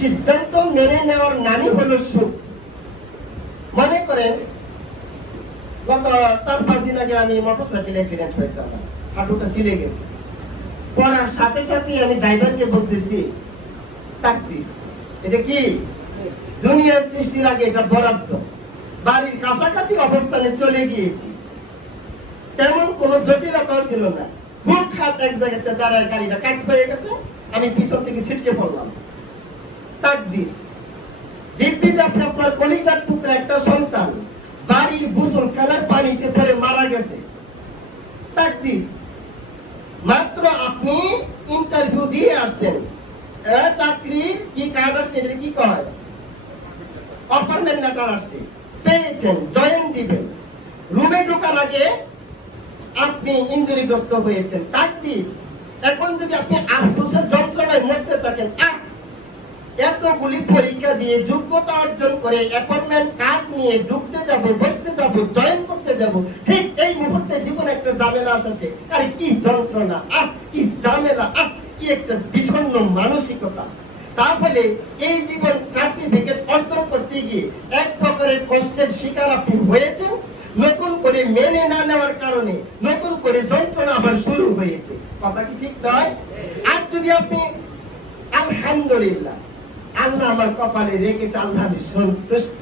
সিদ্ধান্ত মেনে নেওয়ার নামই হলো সুখ। মনে করেন গত 4-5 দিন আগে আমি মোটরসাইকেল অ্যাক্সিডেন্ট হয়েছে, আমার হাঁটুটা ছিলে গেছে। পড়ার সাথে সাথে আমি ড্রাইভারকে বলতেছি তাকদীর, এটা কি দুনিয়ার সৃষ্টির আগে এটা বরাদ্দ। বাড়ির কাছাকাছি অবস্থানে চলে গিয়েছি, তেমন কোনো জটিলতাও ছিল না। হুটহাট এক জায়গাতে দাঁড়ায় গাড়িটা কাট হয়ে গেছে, আমি পিছন থেকে ছিটকে পড়লাম। তাকদীর। দিব্যি আপনি আপনার কলিজার টুকরা একটা সন্তান বাড়ির গোসল খানার পানিতে পড়ে মারা গেছে, তাকদীর। মাত্র আপনি ইন্টারভিউ দিয়ে আসছেন, চাকরির কি কার্ড আসছে, এটা কি কয় অপারমেন্ট লেটার আসছে, পেয়েছেন, জয়েন দিবেন। রুমে ঢোকার আগে আপনি ইনজুরিগ্রস্ত হয়েছেন, তাকদীর। এখন যদি আপনি আফসোসের যন্ত্রণায় মরতে থাকেন, এতগুলি পরীক্ষা দিয়ে যোগ্যতা অর্জন করে অ্যাপয়েন্টমেন্ট কার্ড নিয়ে ঢুকতে যাব, বসতে যাব, জয়েন করতে যাব, ঠিক এই মুহূর্তে জীবনে একটা ঝামেলা আসছে। আরে কি যন্ত্রণা, কি ঝামেলা, কি একটা বিষণ্ণ মানসিকতা। তাহলে এই জীবন সার্টিফিকেট অর্জন করতে গিয়ে এক প্রকারের কষ্টের শিকার আপনি হয়েছেন। নতুন করে মেনে না নেওয়ার কারণে নতুন করে যন্ত্রণা আবার শুরু হয়েছে। কথা কি ঠিক নয়? আর যদি আপনি আলহামদুলিল্লাহ, আল্লাহ আমার কপালে রেখেছে, আল্লাহ আমি সন্তুষ্ট,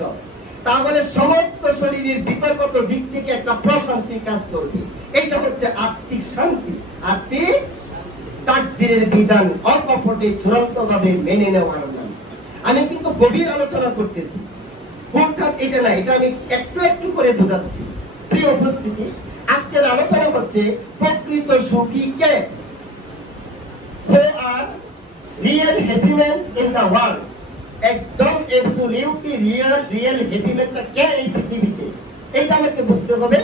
তাহলে সমস্ত শরীরের বিতর্কত দিক থেকে একটা প্রশান্তি কাজ করবে। এটা হচ্ছে আত্মিক শান্তি, আত্মিক তাকদীরের বিধান অকপটে চূড়ান্তভাবে মেনে নেওয়ার নাম। আমি কিন্তু গভীর আলোচনা করতেছি, হুটহাট এটা না, এটা আমি একটু একটু করে বোঝাচ্ছি। প্রিয় উপস্থিতি, আজকের আলোচনা হচ্ছে প্রকৃত সুখী কে, who are real happy man in the world. একদম অ্যাবসলিউটলি রিয়েল হ্যাপি ম্যানটা কে এই পৃথিবীতে, এইটা আমাকে বুঝতে হবে।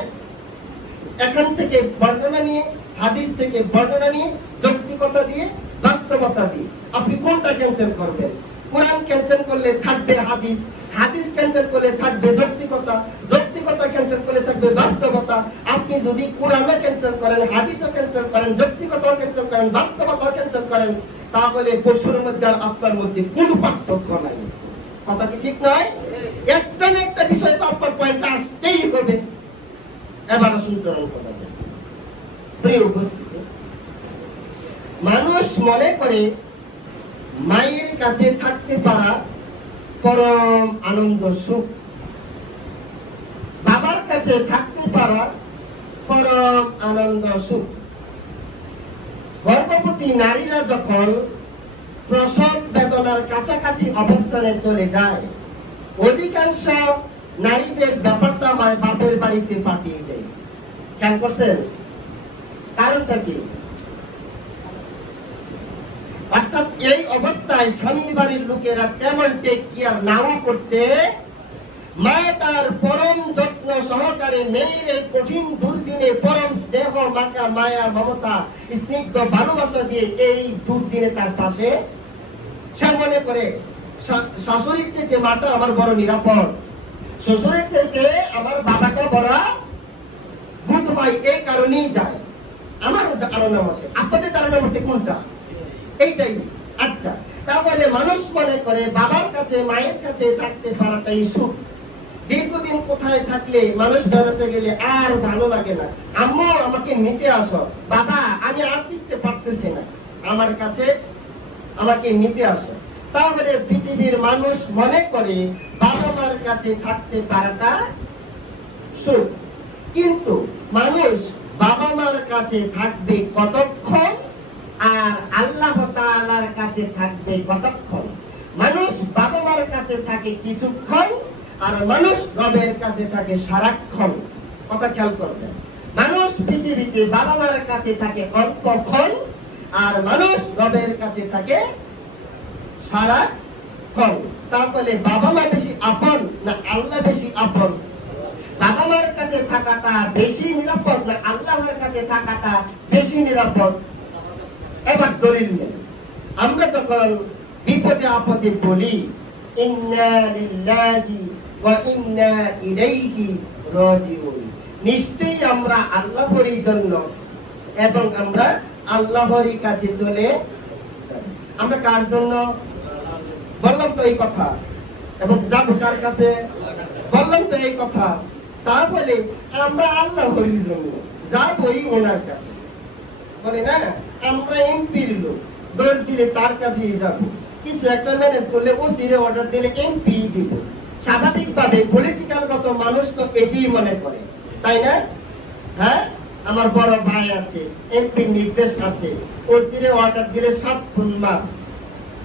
এখান থেকে বর্ণনা নিয়ে, হাদিস থেকে বর্ণনা নিয়ে, যৌক্তিকতা দিয়ে, বাস্তবতা দিয়ে আপনি কোনটা ক্যান্সেল করবেন? কোরআন ক্যান্সেল করলে থাকবে হাদিস, হাদিস ক্যান্সেল করলে থাকবে যৌক্তিকতা, যৌক্তিকতা ক্যান্সেল করলে থাকবে বাস্তবতা। আপনি যদি কোরআনও ক্যান্সেল করেন, হাদিসও ক্যান্সেল করেন, যৌক্তিকতাও ক্যান্সেল করেন, বাস্তবতাও ক্যান্সেল করেন, তাহলে পশুর মধ্যে আর আপনার মধ্যে কোনো পার্থক্য নাই। কথা কি ঠিক নয়? একটা না একটা বিষয় তো আপনার পয়েন্ট আসতেই হবে। এবার আসুন চূড়ান্ত ভাবে। প্রিয় উপস্থিতি, মানুষ মনে করে মায়ের কাছে থাকতে পারা পরম আনন্দ সুখ, বাবার কাছে থাকতে পারা পরম আনন্দ সুখ। গর্ভবতী নারীরা যখন প্রসব বেদনার কাছাকাছি অবস্থানে চলে যায়, অধিকাংশ নারীদের ব্যাপারটা হয় বাপের বাড়িতে পাঠিয়ে দেয়। খেয়াল করছেন? কারণটা কি? অর্থাৎ এই অবস্থায় স্বামীর বাড়ির লোকেরা তেমন টেক কেয়ার নাও করতে, মা তার পরম যত্ন সহকারে মেয়ের এই কঠিন দুর্দিনে পরম স্নেহ মাকা মায়া মমতা স্নিগ্ধ ভালোবাসা দিয়ে এই দুর্দিনে তার পাশে, সে মনে করে শাশুড়ির থেকে মাটা আমার বড় নিরাপদ, শ্বশুরের থেকে আমার বাবাটা বড় বুধ হয়, এই কারণেই যায়। আমার ধারণার মতে, আপনাদের ধারণার মতে কোনটা? এইটাই। আচ্ছা, তাহলে মানুষ মনে করে বাবার কাছে মায়ের কাছে থাকতে পারাটাই সুখ। দীর্ঘদিন কোথায় থাকলে মানুষ বেড়াতে গেলে আর ভালো লাগে না, আম্মু আমাকে নিতে আসো, বাবা আমি আর টিকতে পারতেছি না, আমার কাছে আমাকে নিতে আসো। তাহলে পৃথিবীর মানুষ মনে করে বাবা মার কাছে থাকতে পারাটা সুখ। কিন্তু মানুষ বাবা মার কাছে থাকবে কতক্ষণ আর আল্লাহ তাআলার কাছে থাকবে কতক্ষণ? মানুষ বাবা মার কাছে থাকে কিছুক্ষণ আর মানুষ রবের কাছে থাকে সারাক্ষণ। কথা খেয়াল করবেন, মানুষ পৃথিবীতে বাবা মার কাছে থাকে অল্পক্ষণ আর মানুষ রবের কাছে থাকে সারাক্ষণ। তাহলে বাবা মা বেশি আপন না আল্লাহ বেশি আপন? বাবা মার কাছে থাকাটা বেশি নিরাপদ না আল্লাহর কাছে থাকাটা বেশি নিরাপদ? এবার দলিল নেই। আমরা যখন বিপদে আপদে বলি ইন্না লিল্লাহি ওয়া ইন্না ইলাইহি রাজিউন, নিশ্চয়ই আমরা আল্লাহরই জন্য এবং আমরা আল্লাহরই কাছে চলে। আমরা কার জন্য বললাম? তো এই কথা, এবং যাবো কার কাছে? বললাম তো এই কথা। তাহলে আমরা আল্লাহর জন্য যাবই ওনার কাছে, বলে না আমরা এমপির লোক, দৌড় দিলে তার কাছেই যাব, কিছু একটা ম্যানেজ করলে ওসিরে অর্ডার দিলে এমপি দিব। স্বাভাবিকভাবে পলিটিক্যাল গত মানুষ তো এটাই মনে করে, তাই না? হ্যাঁ, আমার বড় ভাই আছে, এমপির নির্দেশ আছে, ওসিরে অর্ডার দিলে 7 ফুল মার,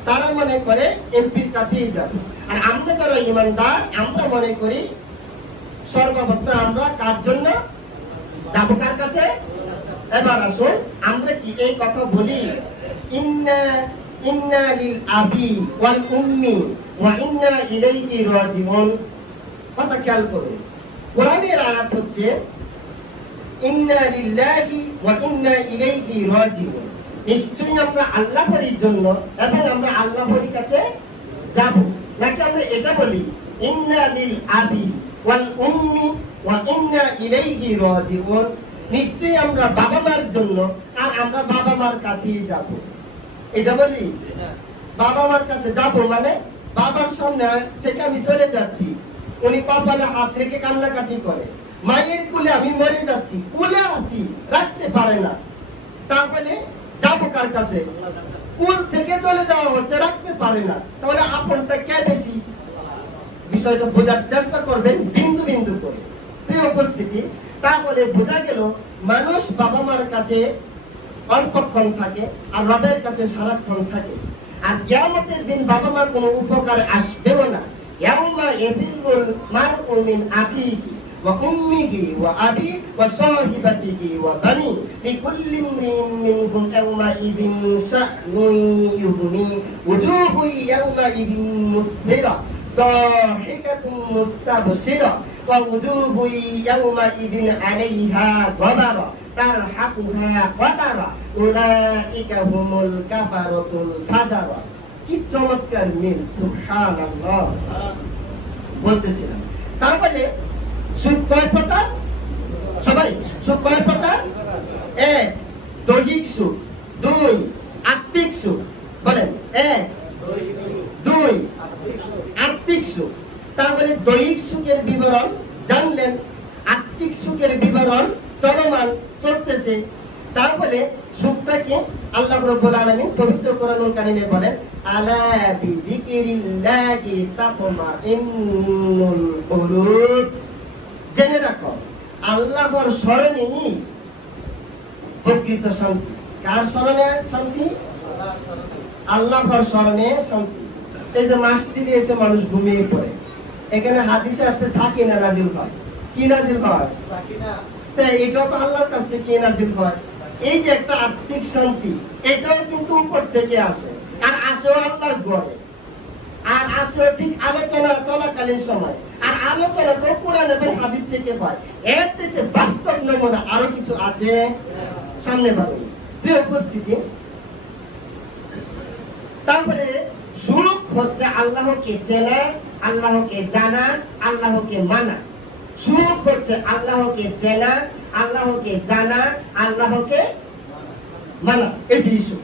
তারা মনে করে এমপির কাছেই যাব। আর আমরা যারা ইমানদার, আমরা মনে করি সর্বাবস্থা আমরা কার জন্য যাব? কার কাছে? এবার আসুন, আমরা কি এই কথা বলি, ইন্না লিল আবি ওয়াল উম্মি ওয়া ইন্না ইলাইহি রাজিউন? কথা খেয়াল করুন, কোরআনের আয়াত হচ্ছে ইন্না লিল্লাহি ওয়া ইন্না ইলাইহি রাজিউন, নিশ্চয়ই আমরা আল্লাহর জন্য এবং আমরা আল্লাহর কাছে যাব। নাকি আমরা এটা বলি ইন্না লিল আবি ওয়াল উম্মি ওয়া ইন্না ইলাইহি রাজিউন, নিশ্চয়ই আমরা বাবা মার জন্য আর আমরা বাবা মার কাছেই যাব। এটা বলি বাবা মার কাছে যাব মানে বাবার সামনে থেকে আমি চলে যাচ্ছি, উনি কপালে হাত রেখে কান্নাকাটি করে, মায়ের কোলে আমি মরে যাচ্ছি, কোলে আসি, রাখতে পারে না, তাহলে যাবো কার কাছে? কুল থেকে চলে যাওয়া হচ্ছে, রাখতে পারে না, তাহলে আপনটা কে বেশি? বিষয়টা বোঝার চেষ্টা করবেন বিন্দু বিন্দু করে। প্রিয় উপস্থিতি, তাহলে বোঝা গেল মানুষ বাবা মার কাছে অল্পক্ষণ থাকে আর রবের কাছে সারাক্ষণ থাকে। আর কিয়ামতের দিন বাবা মার কোনো উপকার আসবেও না। ইয়াউমা ইয়াফিরুল মারউ মিন আখিহি ওয়া উম্মিহি ওয়া আবি ওয়া সাহিবাতিহি ওয়া বানি লিকুল্লি ইমরিন মিনহুম ইয়াউমা ইদিন শা'নুন ইউগনি ওয়াজুহু ইয়াউমা ইদিন মুসফিরা দাহিকাতুন মুস্তাবশিরা ওয়া ওয়াজুহু ইয়াউমা ইদিন আলাইহা গাবারা তারহাকুহা ওয়াতারা উলাইকা হুমুল কাফারাতুল ফাজারা। কি চমৎকার মিল, সুবহানাল্লাহ। বলতেছিলাম তাহলে সুখ কয় প্রকার? সবাই সুখ কয় প্রকার? 1 দৈহিক সুখ, 2 আত্মিক সুখ। বলেন 1 2 আত্মিক সুখ। তাহলে দৈহিক সুখের বিবরণ জানলেন, আত্মিক সুখের বিবরণ চলমান চলতেছে। তাহলে সুখটাকে আল্লাহ রাব্বুল আলামিন পবিত্র কোরআনুল কারীমে বলেন আলা বিযিকরিল্লাহি তাতমাইন্নুল কুলুব। জেনে রাখো আল্লাহর স্মরণেই প্রকৃত শান্তি। কার স্মরণে শান্তি? আল্লাহর স্মরণে শান্তি। এই যে মসজিদে এসে মানুষ ঘুমিয়ে পড়ে, এখানে হাদিসে আসছে সাকিনা নাজিল হয়। কি নাজিল হয়? সাকিনা। তো এটাও তো আল্লাহর কাছ থেকে নাজিল হয়। এই যে একটা আত্মিক শান্তি, এটাও কিন্তু উপর থেকে আসে, আর আসেও আল্লাহর ঘরে, আর আসেও ঠিক আলোচনা চলাকালীন সময়, আর আলোচনা তো কোরআন এবং হাদিস থেকে হয়। এর থেকে বাস্তব নমুনা আরো কিছু আছে, সামনে বাড়ুন। প্রিয় উপস্থিতি, তারপরে সুখ হচ্ছে আল্লাহকে চেনা, আল্লাহকে জানা, আল্লাহকে মানা। সুখ হচ্ছে আল্লাহকে চেনা, আল্লাহকে জানা, আল্লাহকে মানা, এটি সুখ।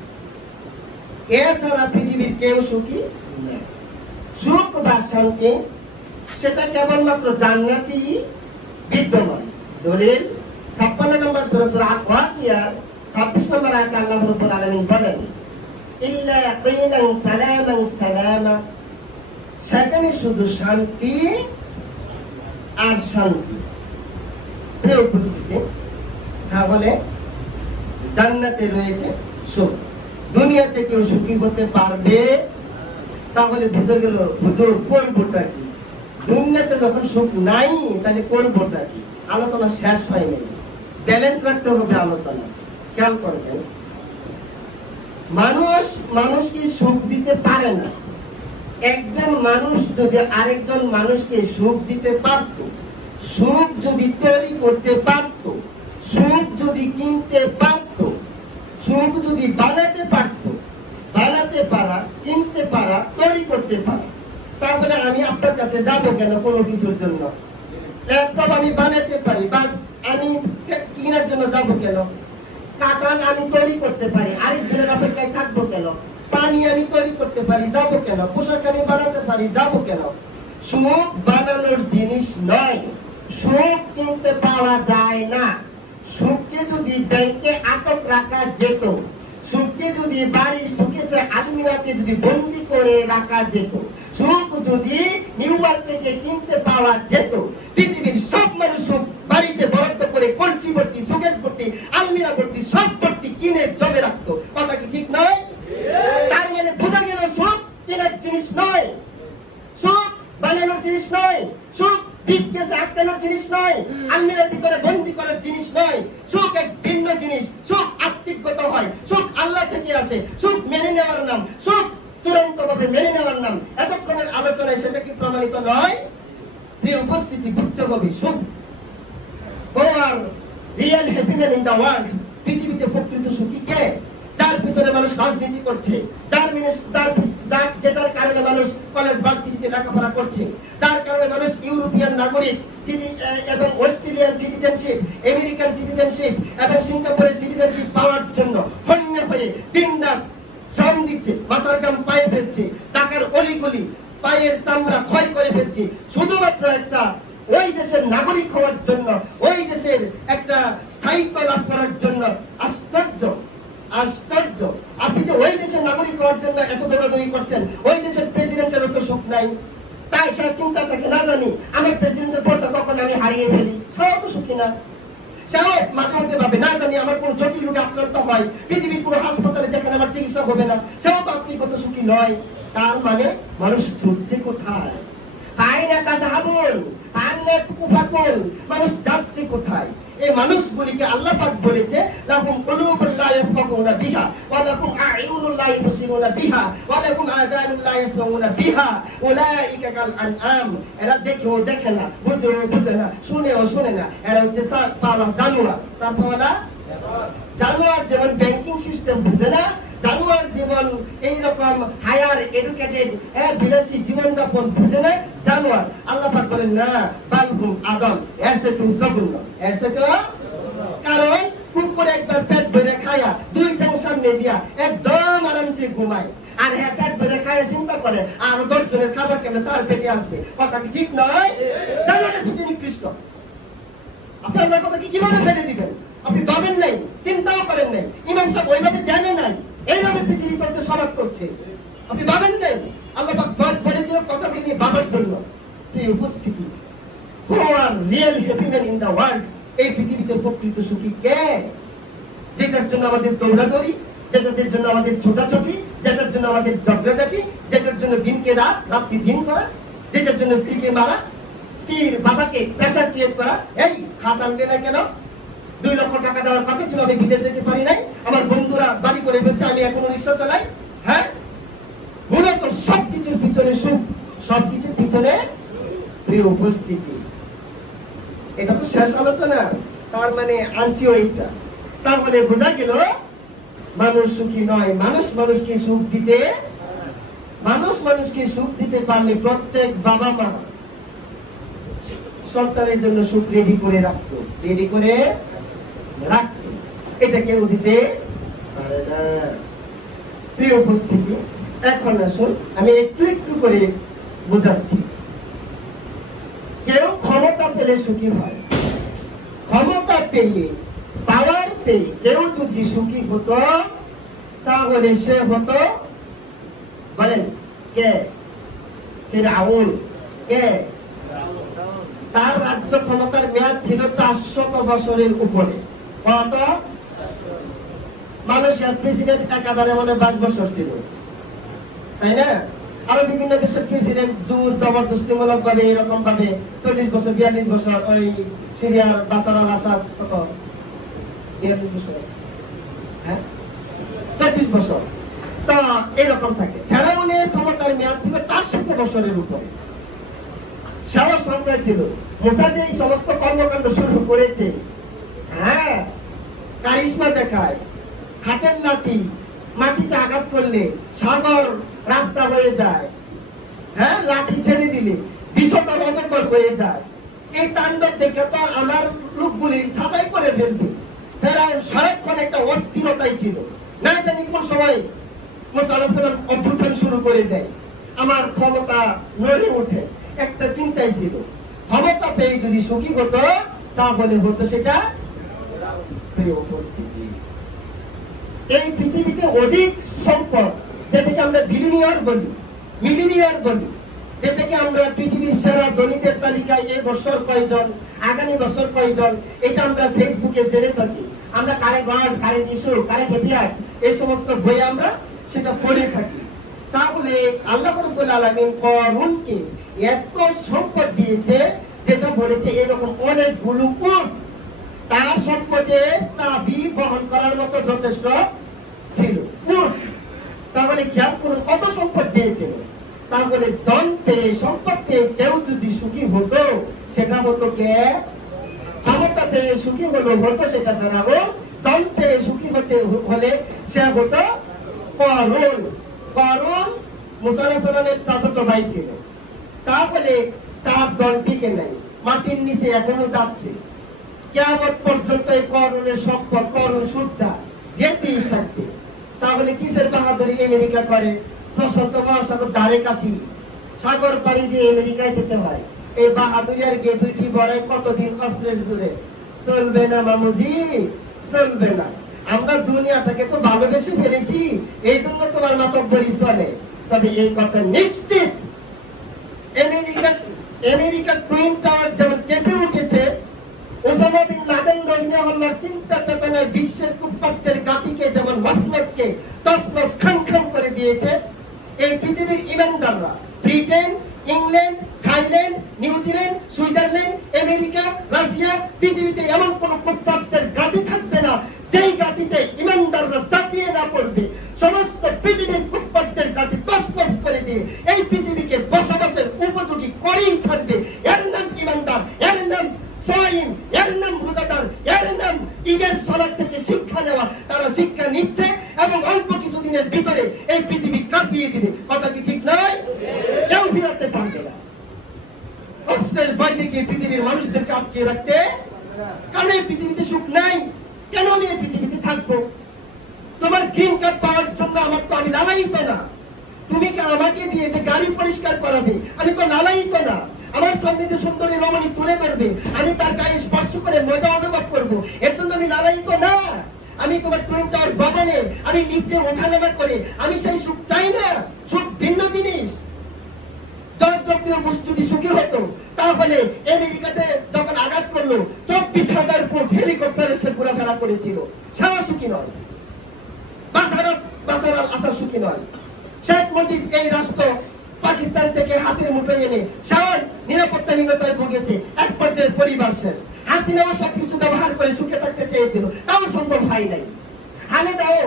এছাড়া পৃথিবীর কেউ সুখী না। সুখ বা শান্তি সেটা কেবলমাত্র জান্নাতি বিদ্যমান। দলিল 56 নম্বর সূরা আল-ওয়াকিয়া 26 নম্বর আয়াতে আল্লাহ রাব্বুল আলামিন বলেন ইল্লা কিলান সালামান সালামা, সেখানে শুধু শান্তি আর শান্তি। প্রিয় উপস্থিতি, তাহলে জান্নাতে রয়েছে সুখ। দুনিয়াতে কেউ সুখী হতে পারবে? তাহলে বুঝে গেল হুজুর করবোটা কি? দুনিয়াতে যখন সুখ নাই তাহলে করবোটা কি? আলোচনা শেষ হয়নি, ব্যালেন্স রাখতে হবে আলোচনা। খেয়াল করবেন, মানুষকে সুখ দিতে পারে না। একজন মানুষ যদি আরেকজন মানুষকে সুখ দিতে পারত, সুখ যদি তৈরি করতে পারত, সুখ যদি কিনতে পারত, সুখ যদি বানাতে পারত, বানাতে পারা, কিনতে পারা, তৈরি করতে পারা, তাহলে আমি আপনার কাছে যাবো কেন কোনো কিছুর জন্য? ল্যাপটপ আমি বানাতে পারি, বাস আমি কেনার জন্য যাবো কেন? কাটান আমি তৈরি করতে পারি, আরেকজনের অপেক্ষায় থাকবো কেন? পানি আমি তৈরি করতে পারি, যাবো কেন? পোশাক আমি বানাতে পারি, যাবো কেন? সুখ বানানোর জিনিস নয়, সুখ কিনতে পাওয়া যায় না। সুখকে যদি ব্যাংকে আটক রাখা যেত, সুখকে যদি বাড়ির সুকেসে আলমিরাতে যদি বন্দি করে রাখা যেত, সুখ যদি নিউ মার্কেটে কিনতে পাওয়া যেত, পৃথিবীর সব মানুষ সুখ বাড়িতে বরাদ্দ করে কলসি ভর্তি, সুকেস ভর্তি, আলমিরা ভর্তি, সব ভর্তি কিনে জমে রাখতো। কথা কি ঠিক নয়? তার মানে বোঝা গেল সুখ কেনার জিনিস নয়, সুখ বানানোর জিনিস নয়, সুখ বিদেশে আটকানোর জিনিস নয়, আলমিরার ভিতরে বন্দি করার জিনিস নয়। সুখ এক ভিন্ন জিনিস। সুখ আত্মিকগত হয়, সুখ আল্লাহ থেকে আসে, সুখ মেনে নেওয়ার নাম, সুখ চূড়ান্ত ভাবে মেনে নেওয়ার নাম। এতক্ষণের আলোচনায় সেটা কি প্রমাণিত নয়? প্রিয় উপস্থিতি, বুঝতে হবে সুখ real happy man in the world. পৃথিবীতে প্রকৃত সুখী কে? যার পিছনে মানুষ রাজনীতি করছে, যেটার কারণে মানুষ কলেজ ভার্সিটিতে লেখাপড়া করছে, যার কারণে মানুষ ইউরোপিয়ান নাগরিক এবং অস্ট্রেলিয়ান সিটিজেনশিপ, আমেরিকান সিটিজেনশিপ এবং সিঙ্গাপুরের সিটিজেনশিপ পাওয়ার জন্য হন্য হয়ে দিনরাত শ্রম দিচ্ছে, মাথার ঘাম পায়ে ফেলছে, টাকার অলিগলি পায়ের চামড়া ক্ষয় করে ফেলছে, শুধুমাত্র একটা ওই দেশের নাগরিক হওয়ার জন্য, ওই দেশের একটা স্থায়িত্ব লাভ করার জন্য। আশ্চর্য, আশ্চর্য! আপনি যে ওই দেশের নাগরিক হওয়ার জন্য এত দৌড়াদৌড়ি করছেন, ওই দেশের প্রেসিডেন্টের তো সুখ নাই। তাই সে চিন্তা থাকে, না জানি আমার প্রেসিডেন্টের পদটা কখন আমি হারিয়ে ফেলি। সেও তো সুখী না। সেও মাঝে মধ্যে ভাবে, না জানি আমার কোন জটিল রোগে আক্রান্ত হয়, পৃথিবীর কোন হাসপাতালে যেখানে আমার চিকিৎসা হবে না। সেও তো আত্মিকগত সুখী নয়। তার মানে মানুষ ছুটছে কোথায়? মানুষ যাচ্ছে কোথায়? এই মানুষগুলিকে আল্লাহ পাক বলেছে, লাহুম কুলুবুন লা ইয়াফকাহুনা বিহা ওয়া লাহুম আ'ইউনুন লা ইবসিরুনা বিহা ওয়া লাহুম আযানুন লা ইয়াসমাউনা বিহা উলাইকা কাল আনআম। এরা দেখেও দেখে না, বুঝেও বুঝে না, শুনেও শুনে না। এরা হচ্ছে জানোয়ার। জানোয়ার যেমন ব্যাংকিং সিস্টেম বুঝে না, জানোয়ার যেমন এইরকম হায়ার এডুকেটেড বিলাসী জীবনযাপন বুঝে না, জানোয়ার। আল্লাহ পাক বলেন না, বালহুম আদম, এর চেয়ে জঘন্য, এর চেয়ে। কারণ কুকুর একবার পেট ভরে খায়া দুই ঠ্যাং সামনে দিয়া একদম আরামসে ঘুমায়, আর হ্যাঁ পেট ভরে খায়া চিন্তা করে আর 10 জনের খাবার কেমন তার পেটে আসবে। কথা কি ঠিক নয়? জানোয়ারের সাথে নিকৃষ্ট। আপনি আল্লাহর কথা কি কিভাবে ফেলে দিবেন? আপনি ভাবেন নাই, চিন্তাও করেন নাই, ইমাম সাহেব ওইভাবে ধ্যানে নাই, এইভাবে পৃথিবী চলছে, সমাজ চলছে। আপনি ভাবেন নাই আল্লাহ পাক বলেছিল কথাগুলি নিয়ে ভাবার জন্য। এই উপস্থিতি, who are real happy man in the world? এই পৃথিবীতে প্রকৃত সুখী কে? যেটার জন্য আমাদের দৌড়াদৌড়ি, যেটার জন্য আমাদের ছোটাছুটি, যেটার জন্য আমাদের ঝগড়াঝাটি, যেটার জন্য দিনকে রাত, রাত্রি দিন করা, যেটার জন্য স্ত্রীকে মারা, স্ত্রীর বাবাকে প্রেসার ক্রিয়েট করা। এই খাট আনলে না কেন? 2 লক্ষ টাকা দেওয়ার কথা ছিল, আমি বিদেশ যেতে পারি নাই, আমার বন্ধুরা বাড়ি করে ফেলছে, আমি এখনো রিক্সা চালাই। হ্যাঁ, মূলত সবকিছুর পিছনে সুখ, সবকিছুর পিছনে। প্রিয় উপস্থিতি, এটা তো শেষ আলোচনা, তার মানে আনছি ওইটা। তার মানে বোঝা গেল মানুষ সুখী নয়। মানুষকে সুখ দিতে, মানুষকে সুখ দিতে পারলে প্রত্যেক বাবা মা সন্তানের জন্য সুখ রেডি করে রাখতো, রেডি করে রাখতো। এটা কেউ দিতে পারে না। প্রিয় উপস্থিতি, এখন আসুন আমি একটু একটু করে বোঝাচ্ছি। কেউ ক্ষমতা পেলে সুখী হয়, ক্ষমতা পেয়ে, পাওয়ার পেয়ে কেউ যদি সুখী হতো তাহলে সে হতো, বলেন কে? ফিরআউন। কে? তার রাজ্য ক্ষমতার মেয়াদ ছিল 400 বছরের উপরে। কত? মানুষের প্রেসিডেন্ট একাধারে 22 বছর ছিল, তাই না? আরো বিভিন্ন দেশের প্রেসিডেন্ট জোর জবরদস্তিমূলক ভাবে এরকম ভাবে 40 বছর 42 বছর, ওই সিরিয়ার বাশার আল আসাদ কত 42 বছর, হ্যাঁ 24 বছর। তো এরকম থাকে। ফেরাউনের ক্ষমতার মেয়াদ ছিল 400 বছরের উপরে। সাহস সংখ্যা ছিল। মুসা যে এই সমস্ত কর্মকাণ্ড শুরু করেছে, হ্যাঁ, কারিশমা দেখায়, হাতের লাঠি মাটিতে আঘাত করলে সাগর রাস্তা হয়ে যায়, হ্যাঁ, লাঠি ছেড়ে দিলে বিশ্বতর অজগর হয়ে যায়। এই তাণ্ডব দেখে তো আমার লোকগুলি ছাঁটাই করে ফেলবে। ফেরাউন সারাক্ষণ একটা অস্থিরতাই ছিল, না জানি কোন সময় মুসা আলাইহিস সালাম অভ্যুত্থান শুরু করে দেয়। আমার ক্ষমতা নড়ে ওঠে। একটা চিন্তাই ছিল, ক্ষমতা পেয়ে যদি সুখী হতো তাহলে হতো সেটা প্রিয় উপস্থিতি। এই পৃথিবীতে অধিক সম্পদ, যেটাকে আমরা বিলিয়নিয়ার বলি, মিলিয়নিয়ার বলি, যেটাকে আমরা পৃথিবীর সেরা ধনীদের তালিকায় এই বছর কয়জন, আগামী বছর কয়জন, এটা আমরা ফেসবুকে জেনে থাকি। আমরা current world, current issue, current affairs এই সমস্ত বই আমরা সেটা পড়ে থাকি। তাহলে আল্লাহ রাব্বুল আলামিন করুনকে এত সম্পদ দিয়েছে, যেটা বলেছে এরকম অনেকগুলো উট তার সম্পদে চাবি বহন করার মতো যথেষ্ট ছিল। তাহলে খেয়াল করুন কত সম্পদ দিয়েছিল। তারপরে ধন পেয়ে, সম্পদ পেয়ে কেউ যদি সুখী হতো সেটা হতো কে? ক্ষমতা পেয়ে সুখী হতো সেটা ফেরাউন। ধন পেয়ে সুখী হলে সে হতো করুন। করুন মুসা আলাইহিস সালামের চাচাতো ভাই ছিল। তাহলে তার দলটিকে নেই, মাটির নিচে এখনো যাচ্ছে। কিয়ামত পর্যন্ত এই করুণের সম্পদ, করুণ সুদ্ধা যেতেই থাকবে। তাহলে কিসের বাহাদুরি আমেরিকা করে? প্রশান্ত মহাসাগর ধারে কাছে সাগর পাড়ি দিয়ে আমেরিকায় যেতে হয়। এই বাহাদুরি আর গেপিটি বড়াই কতদিন অস্ত্রের জুড়ে চলবে না মামুজি, চলবে না। আমরা দুনিয়াটাকে তো ভালোবেসে ফেলেছি, এই জন্য তোমার মাতব্বরি চলে। তবে এই কথা নিশ্চিত, আমেরিকা টুইন টাওয়ার যেমন কেঁপে উঠেছে, ওসামা বিন লাদেন রাহিমাহুল্লাহর চিন্তা চেতনায় বিশ্বের কুফফারদের ঘাঁটিকে যেমন মসনদকে তছনছ খান করে দিয়েছে, এই পৃথিবীর ইমানদাররা Britain, England, Thailand, New Zealand, Switzerland, America, Russia, পৃথিবীতে এমন কোন কুফফারদের ঘাঁটি থাকবে না যেই ঘাঁটিতে ইমানদাররা চাপিয়ে না পড়বে। সমস্ত পৃথিবীর কুফফারদের ঘাঁটি তছনছ করে দিয়ে এই পৃথিবীকে বসবাসের উপযোগী করেই ছাড়বে। এর নাম ইমানদার, এর নাম সাইম, এর নাম রোজাদার, এর নাম ঈদের সালাত থেকে শিক্ষা নেওয়া। তারা শিক্ষা নিচ্ছে এবং অল্প কিছুদিনের ভিতরে এই পৃথিবী কাঁপিয়ে দিবে। কথা কি ঠিক নয়? কেউ ফিরাতে পারবে না। অস্ত্রের ভয় দেখিয়ে পৃথিবীর মানুষদেরকে আটকে রাখতে, কারণ এই পৃথিবীতে সুখ নাই। কেন আমি এই পৃথিবীতে থাকবো? তোমার গ্রিন কার্ড পাওয়ার জন্য আমার তো আমি লালায়িত না। তুমি কি আমাকে দিয়ে যে গাড়ি পরিষ্কার করাবে? আমি তো লালায়িত না। আমার সামনে যে সুন্দরী রমণী তুলে ধরবে, আমি তার গায়ে স্পর্শ করে মজা অনুভব করবো, এর জন্য আমি লালায়িত না। আমি তোমার টুইন টাওয়ার ভবনে আমি লিফটে ওঠানামা করে আমি সেই সুখ চাই না। সুখ ভিন্ন জিনিস। জর্জ ডব্লিউ বুশ যদি সুখী হতো তাহলে আমেরিকাতে যখন আঘাত করলো 24,000 ফুট হেলিকপ্টারে সে ঘোরাফেরা করেছিল। সেও সুখী নয়। বাশার আল আসাদ সুখী নয়। শেখ মুজিব এই রাষ্ট্র পাকিস্তান থেকে হাতের মুঠোয় এনে সারা নিরাপত্তাহীনতায় ভুগেছে। এক পর্যায়ে পরিবার শেষ। হাসিনাও সবকিছু ব্যবহার করে সুখে থাকতে চেয়েছিল, তাও সম্ভব হয় নাই। খালেদাও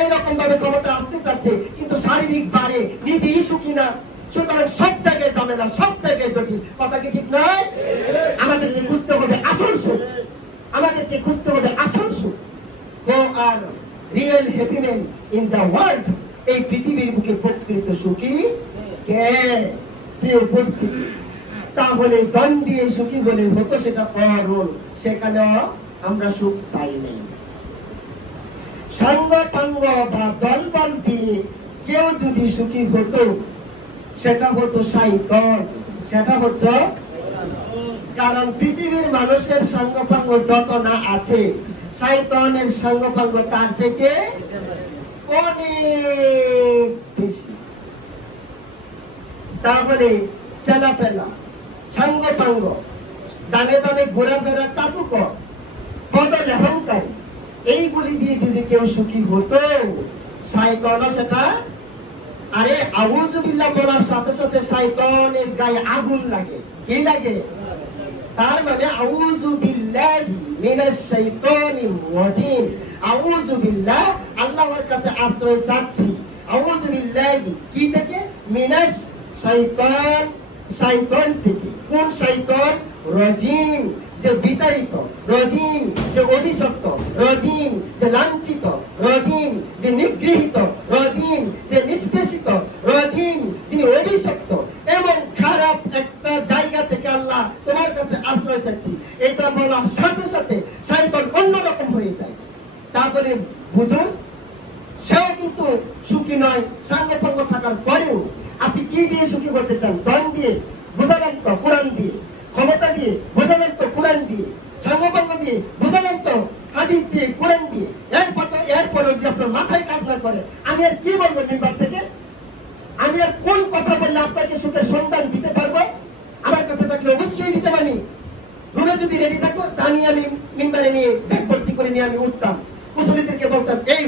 এইরকম ভাবে ক্ষমতা আসতে চাচ্ছে, কিন্তু শারীরিক বারে নিজেই সুখী না। সুতরাং সব জায়গায় ঝামেলা, সব জায়গায় জটিল। কথা কি ঠিক নয়? আমাদেরকে খুঁজতে হবে আসল সুখ, আমাদেরকে খুঁজতে হবে আসল সুখ। Who are real happy men in the world? এই পৃথিবীর বুকে প্রকৃত সুখী কে? প্রিয় উপস্থিতি, তাহলে ধন দিয়ে সুখী হলে হতো সেটা করুন, সেখানে আমরা সুখ পাই নাই। সঙ্গ পাঙ্গ বা দলবল দিয়ে কেউ যদি সুখী হতো সেটা হতো শয়তান, সেটা হচ্ছে। কারণ পৃথিবীর মানুষের সঙ্গপাঙ্গ যত না আছে, শয়তানের সঙ্গপাঙ্গ তার থেকে অনেক বেশি। তাহলে চেলাপেলা, সঙ্গপাঙ্গ, ডানে বামে ঘোরাফেরা, চাটুকর, বদল অহংকারী, এইগুলি দিয়ে যদি কেউ সুখী হতো, শয়তানও সেটা। আরে আউযু বিল্লাহ বলার সাথে সাথে শয়তানের গায়ে আগুন লাগে। কি লাগে? তার মানে আউযু বিল্লাহি মিনাশ শাইতানির রাজিম। আউযু বিল্লাহ, আল্লাহর কাছে আশ্রয় চাচ্ছি। আউযু বিল্লাহি কি থেকে? মিনাশ শাইতান, শয়তান থেকে। কোন শয়তান? রাজিম, যে বিতাড়িত, রাজিম যে অভিশপ্ত, রাজিম যে লাঞ্ছিত, রাজিম যে নিগৃহীত, রাজিম যে নিষ্পেষিত, রাজিম যিনি অভিশপ্ত। এমন খারাপ একটা জায়গা থেকে আল্লাহ তোমার কাছে আশ্রয় চাচ্ছি, এটা বলার সাথে সাথে শয়তান অন্যরকম হয়ে যায়। তারপরে বুঝুন, সেও কিন্তু সুখী নয়। ধন দিয়ে বুঝালাম তো কোরআন দিয়ে, ক্ষমতা দিয়ে বুঝালাম তো কোরআন দিয়ে, সংগঠন দিয়ে বুঝালাম তো হাদিস দিয়ে, কোরআন দিয়ে। এরপরে যদি আপনার মাথায় কাজ না করে, আমি আর কি বলবো মিম্বার থেকে? আমি আর কোন কথা বললে আপনাকে সুখের সন্ধান দিতে পারবো? আমার কাছে থাকলে অবশ্যই দিতে পারি। রুমে যদি রেডি থাকতো তা নিয়ে আমি মিম্বারে নিয়ে ব্যাগ ভর্তি করে নিয়ে আমি উঠতাম, মুসলিদেরকে বলতাম এই